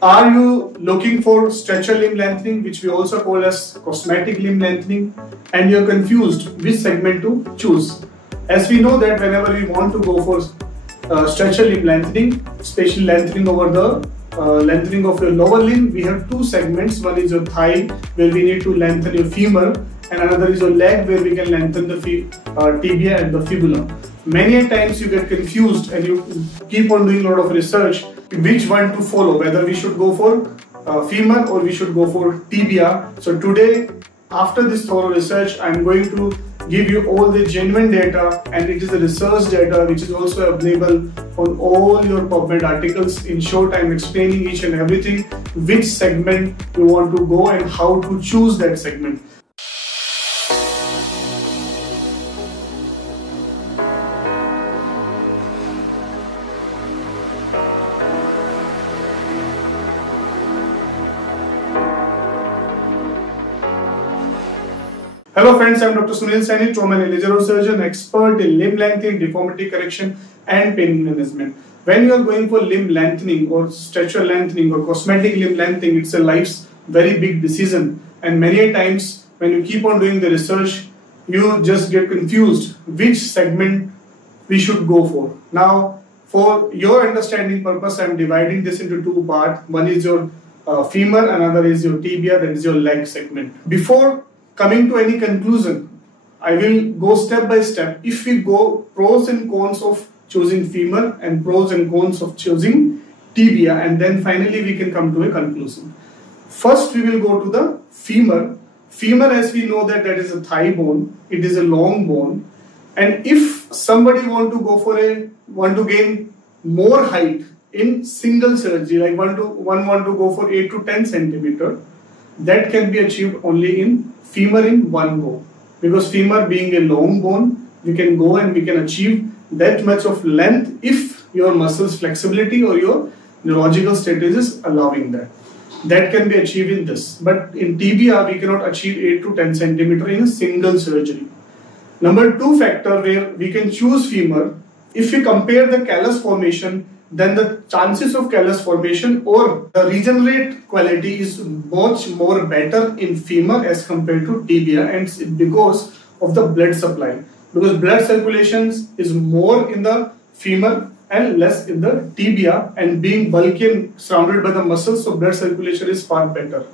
Are you looking for stretcher limb lengthening, which we also call as cosmetic limb lengthening, and you're confused which segment to choose? As we know that whenever we want to go for stretcher limb lengthening, especially lengthening over the lengthening of your lower limb, we have two segments. One is your thigh, where we need to lengthen your femur, and another is your leg, where we can lengthen the tibia and the fibula. Many times you get confused and you keep on doing a lot of research which one to follow, whether we should go for femur or we should go for tibia. So today, after this thorough research, I am going to give you all the genuine data, and it is the research data which is also available on all your PubMed articles. In short, I am explaining each and everything, which segment you want to go and how to choose that segment. Hello friends, I am Dr. Sunil Saini, trauma and neurosurgeon, expert in limb lengthening, deformity correction and pain management. When you are going for limb lengthening or stretcher lengthening or cosmetic limb lengthening, it's a life's very big decision, and many times when you keep on doing the research, you just get confused which segment we should go for. Now, for your understanding purpose, I am dividing this into two parts. One is your femur, another is your tibia, that is your leg segment. Before coming to any conclusion, I will go step by step. If we go pros and cons of choosing femur and pros and cons of choosing tibia, and then finally we can come to a conclusion. First, we will go to the femur. Femur, as we know that is a thigh bone. It is a long bone, and if somebody want to gain more height in single surgery, like one want to go for 8 to 10 centimeter, that can be achieved only in femur in one go, because femur being a long bone, we can go and we can achieve that much of length if your muscles flexibility or your neurological status is allowing that. That can be achieved in this, but in tibia we cannot achieve 8 to 10 centimeter in a single surgery. Number two factor where we can choose femur, if we compare the callus formation, then the chances of callus formation or the regenerate quality is much more better in femur as compared to tibia, and it's because of the blood supply. Because blood circulation is more in the femur and less in the tibia, and being bulky and surrounded by the muscles, so blood circulation is far better.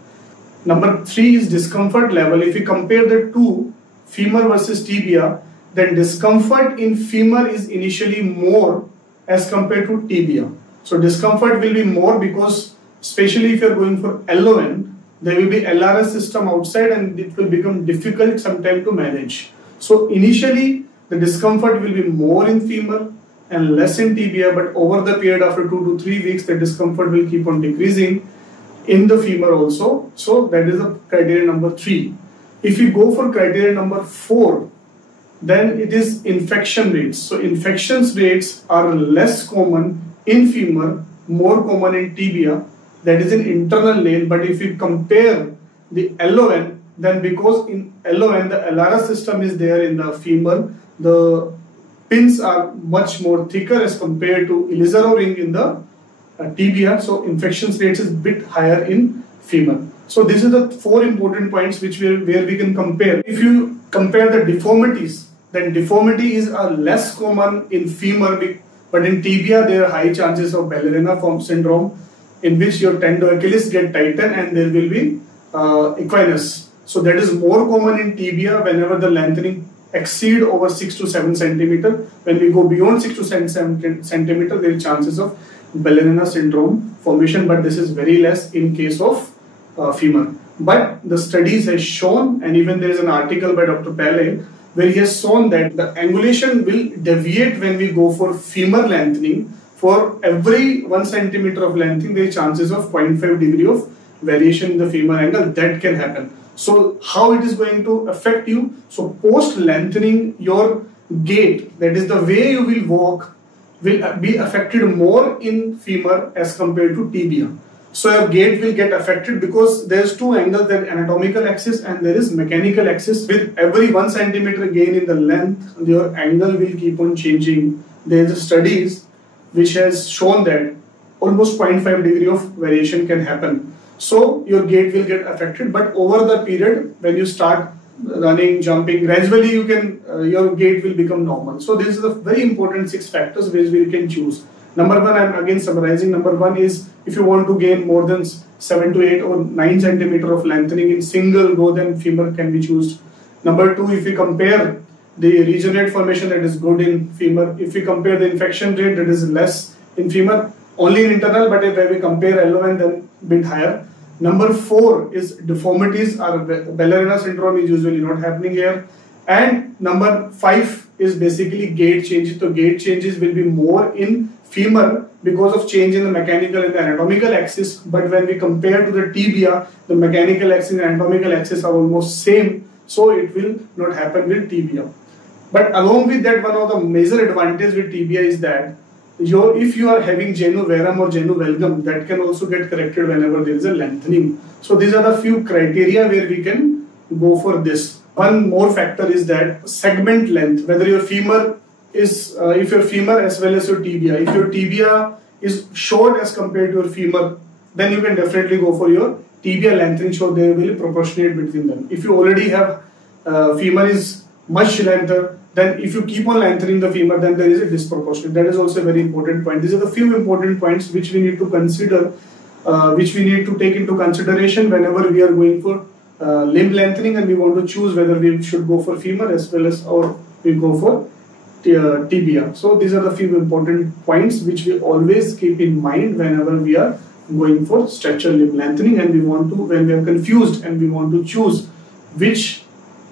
Number three is discomfort level. If we compare the two, femur versus tibia, then discomfort in femur is initially more as compared to tibia. So discomfort will be more because, especially if you are going for LON, there will be LRS system outside and it will become difficult sometimes to manage. So initially the discomfort will be more in femur and less in tibia, but over the period after 2 to 3 weeks, the discomfort will keep on decreasing in the femur also. So that is the criteria number 3. If you go for criteria number 4, then it is infection rates. So infections rates are less common in femur, more common in tibia. That is an internal lane. But if you compare the LON, then because in LON the LRS system is there in the femur, the pins are much more thicker as compared to Ilizaro ring in the tibia. So infections rates is bit higher in femur. So this is the 4 important points where we can compare. If you compare the deformities, then deformity is less common in femur, but in tibia there are high chances of ballerina form syndrome, in which your tendon Achilles get tightened and there will be equinus. So that is more common in tibia whenever the lengthening exceed over 6 to 7 centimeter. When we go beyond 6 to 7 centimeter, there are chances of ballerina syndrome formation, but this is very less in case of femur. But the studies has shown, and even there is an article by Dr. Pale where he has shown that the angulation will deviate when we go for femur lengthening. For every 1 centimeter of lengthening, there is chances of 0.5 degree of variation in the femur angle that can happen. So how it is going to affect you? So post lengthening, your gait, that is the way you will walk, will be affected more in femur as compared to tibia. So your gait will get affected because there's two angles, there is anatomical axis and there is mechanical axis. With every 1 centimeter gain in the length, your angle will keep on changing. There is studies which has shown that almost 0.5 degree of variation can happen. So your gait will get affected, but over the period when you start running, jumping, gradually you can your gait will become normal. So this is the very important 6 factors which we can choose. Number 1, I am again summarizing. Number 1 is if you want to gain more than 7 to 8 or 9 centimeter of lengthening in single go, then femur can be chosen. Number 2, if we compare the regenerate formation, that is good in femur. If we compare the infection rate, that is less in femur, only in internal, but if we compare LON, then bit higher. Number 4 is deformities, or ballerina syndrome is usually not happening here. And number 5 is basically gait changes. So gait changes will be more in femur because of change in the mechanical and the anatomical axis. But when we compare to the tibia, the mechanical axis and anatomical axis are almost same. So it will not happen with tibia. But along with that, one of the major advantages with tibia is that if you are having genu varum or genu valgum, that can also get corrected whenever there is a lengthening. So these are the few criteria where we can go for this. One more factor is that segment length, whether your femur is, if your femur as well as your tibia. If your tibia is short as compared to your femur, then you can definitely go for your tibia lengthening, so they will be proportionate between them. If you already have femur is much lengther, then if you keep on lengthening the femur, then there is a disproportionate. That is also a very important point. These are the few important points which we need to consider, which we need to take into consideration whenever we are going for limb lengthening, and we want to choose whether we should go for femur as well as or we go for tibia. So these are the few important points which we always keep in mind whenever we are going for structural limb lengthening, and we want to, when we are confused and we want to choose which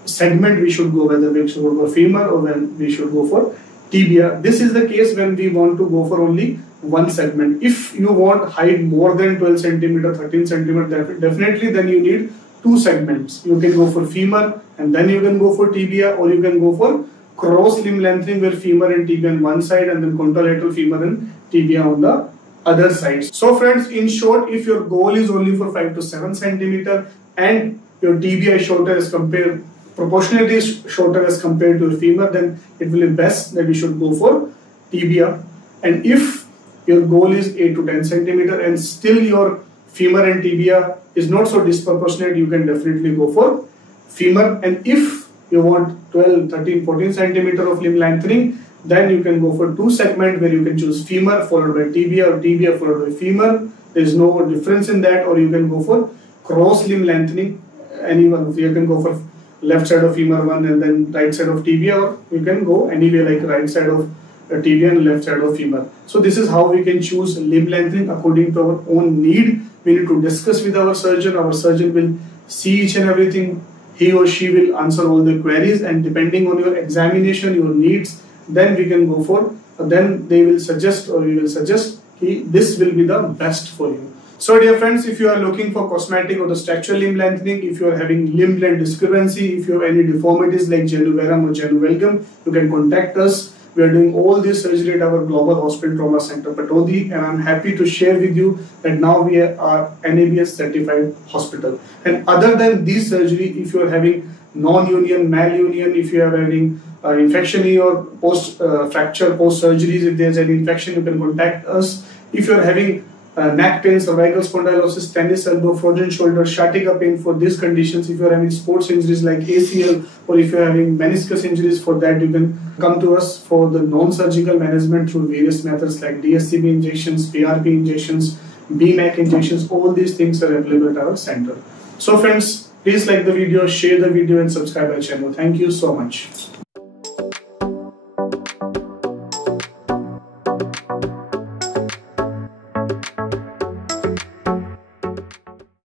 segment we should go, whether we should go for femur or when we should go for tibia. This is the case when we want to go for only one segment. If you want height more than 12 centimeter, 13 centimeter, definitely then you need 2 segments. You can go for femur and then you can go for tibia, or you can go for cross limb lengthening where femur and tibia on one side and then contralateral femur and tibia on the other side. So friends, in short, if your goal is only for 5 to 7 centimeter and your tibia is shorter as compared, proportionately shorter as compared to your femur, then it will be best that we should go for tibia. And if your goal is 8 to 10 centimeter and still your femur and tibia is not so disproportionate, you can definitely go for femur. And if you want 12, 13, 14 centimeter of limb lengthening, then you can go for 2 segments where you can choose femur followed by tibia or tibia followed by femur. There is no difference in that. Or you can go for cross limb lengthening. Anyone, you can go for left side of femur one and then right side of tibia, or you can go anywhere like right side of tibia and left side of femur. So this is how we can choose limb lengthening according to our own need. We need to discuss with our surgeon. Our surgeon will see each and everything. He or she will answer all the queries, and depending on your examination, your needs, then we can go for, then they will suggest, or we will suggest this will be the best for you. So dear friends, if you are looking for cosmetic or the structural limb lengthening, if you are having limb length discrepancy, if you have any deformities like genu varum or genu valgum, you can contact us. We are doing all this surgery at our Global Hospital Trauma Center, Pataudi, and I am happy to share with you that now we are NABS certified hospital. And other than this surgery, if you are having non-union, malunion, if you are having infection in your post-fracture, post-surgeries, if there is any infection, you can contact us. If you are having neck pain, cervical spondylosis, tennis elbow, frozen shoulder, sciatica pain, for these conditions, if you are having sports injuries like ACL, or if you are having meniscus injuries, for that you can come to us for the non-surgical management through various methods like DSCB injections, PRP injections, BMAC injections. All these things are available at our center. So friends, please like the video, share the video and subscribe our channel. Thank you so much.